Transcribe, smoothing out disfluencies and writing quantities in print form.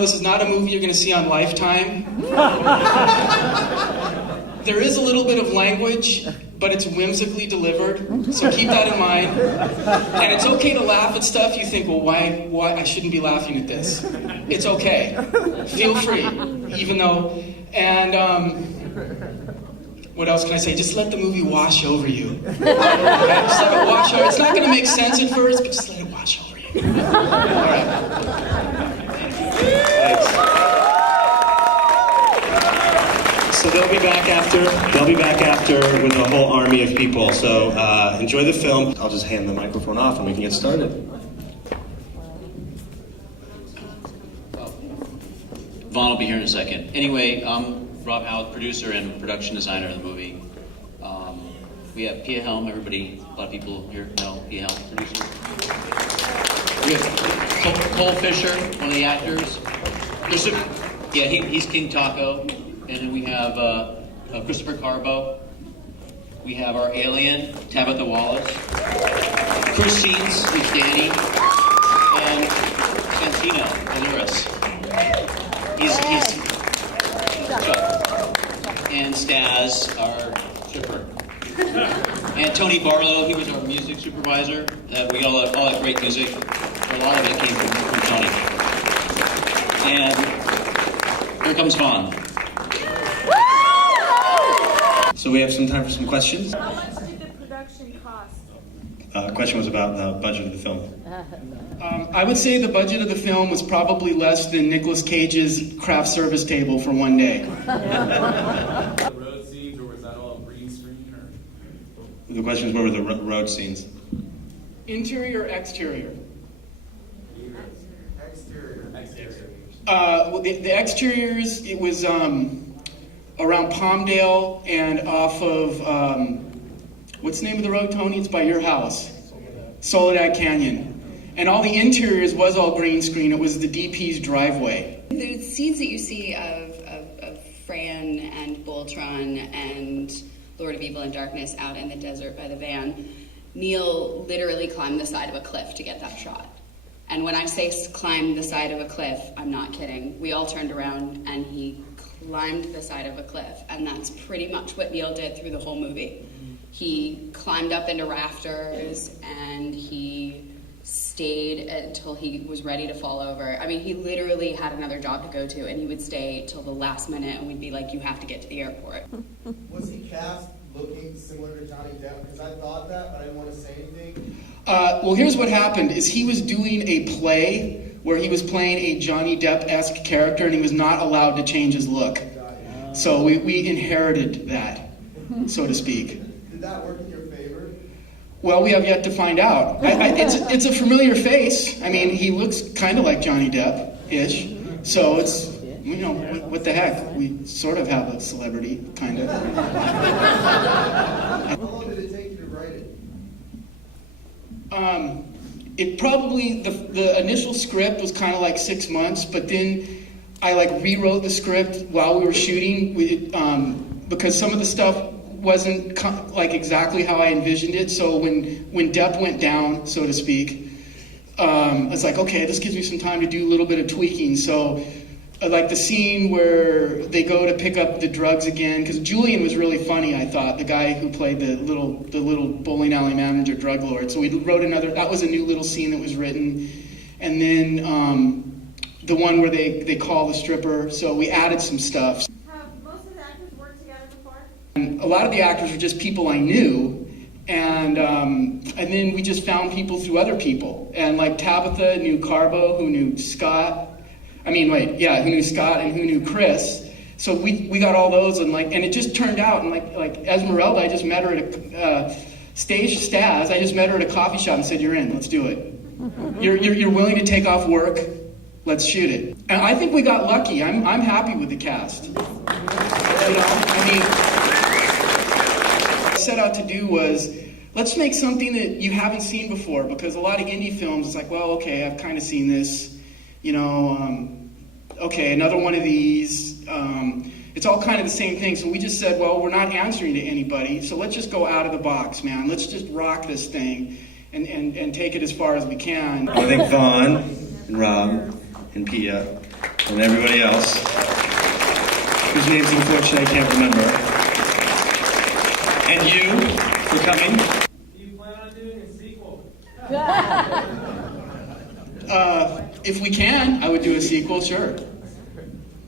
This is not a movie you're going to see on Lifetime. There is a little bit of language, but it's whimsically delivered, so keep that in mind. And it's okay to laugh at stuff you think, well, why I shouldn't be laughing at this. It's okay. Feel free, even though, and what else can I say? Just let the movie wash over you. Just let it wash over. It's not going to make sense at first, but just let it wash over you. All right. So they'll be back after with a whole army of people. So enjoy the film. I'll just hand the microphone off and we can get started. Vaughn will be here in a second. Anyway, I'm Rob Howard, producer and production designer of the movie. We have Pia Helm, everybody, a lot of people here know Pia Helm, producer. We have Cole Fisher, one of the actors. Yeah, he's King Taco. And then we have Christopher Carbo. We have our alien, Tabitha Wallace. Chris Sheets is Danny. And Santino Valeris. He's Chuck. And Staz, our shipper. And Tony Barlow, he was our music supervisor. We all that great music. A lot of it came from Tony. And here comes Vaughn. So we have some time for some questions. How much did the production cost? The question was about the budget of the film. I would say the budget of the film was probably less than Nicolas Cage's craft service table for one day. The road scenes, or was that all green screen? Or? The question is, what were the road scenes? Interior, exterior? Exterior. Well, the exteriors, it was around Palmdale and off of, what's the name of the road, Tony? It's by your house. Soledad Canyon. And all the interiors was all green screen. It was the DP's driveway. The scenes that you see of Fran and Voltron and Lord of Evil and Darkness out in the desert by the van, Neil literally climbed the side of a cliff to get that shot. And when I say climbed the side of a cliff, I'm not kidding. We all turned around and he climbed the side of a cliff, and that's pretty much what Neil did through the whole movie. He climbed up into rafters and he stayed until he was ready to fall over. I mean, he literally had another job to go to, and he would stay till the last minute, and we'd be like, you have to get to the airport. Was he cast looking similar to Johnny Depp? Because I thought that, but I didn't want to say anything. Well, here's what happened, is he was doing a play where he was playing a Johnny Depp-esque character, and he was not allowed to change his look. So we inherited that, so to speak. Did that work in your favor? Well, we have yet to find out. It's a familiar face. I mean, he looks kind of like Johnny Depp-ish. So it's, you know, what the heck? We sort of have a celebrity, kind of. How long did it take you to write it? It probably, the initial script was kind of like 6 months, but then I rewrote the script while we were shooting because some of the stuff wasn't exactly how I envisioned it. So when Depp went down, so to speak, I was like, okay, this gives me some time to do a little bit of tweaking. So the scene where they go to pick up the drugs again, because Julian was really funny, I thought, the guy who played the little bowling alley manager drug lord. So we wrote that was a new little scene that was written. And then the one where they call the stripper, so we added some stuff. Have most of the actors worked together before? And a lot of the actors were just people I knew, and then we just found people through other people. And Tabitha knew Carbo, who knew Scott. Who knew Scott and who knew Chris. So we got all those, and it just turned out. And like Esmeralda, I just met her at Stage Staz. I just met her at a coffee shop and said, "You're in. Let's do it. You're willing to take off work. Let's shoot it." And I think we got lucky. I'm happy with the cast. You know, what I set out to do was, let's make something that you haven't seen before, because a lot of indie films, it's like, well, okay, I've kind of seen this. You know, okay, another one of these. It's all kind of the same thing. So we just said, well, we're not answering to anybody, so let's just go out of the box, man. Let's just rock this thing and take it as far as we can. I think Vaughn and Rob and Pia and everybody else, whose names unfortunately I can't remember, and you for coming. Do you plan on doing a sequel? If we can, I would do a sequel, sure.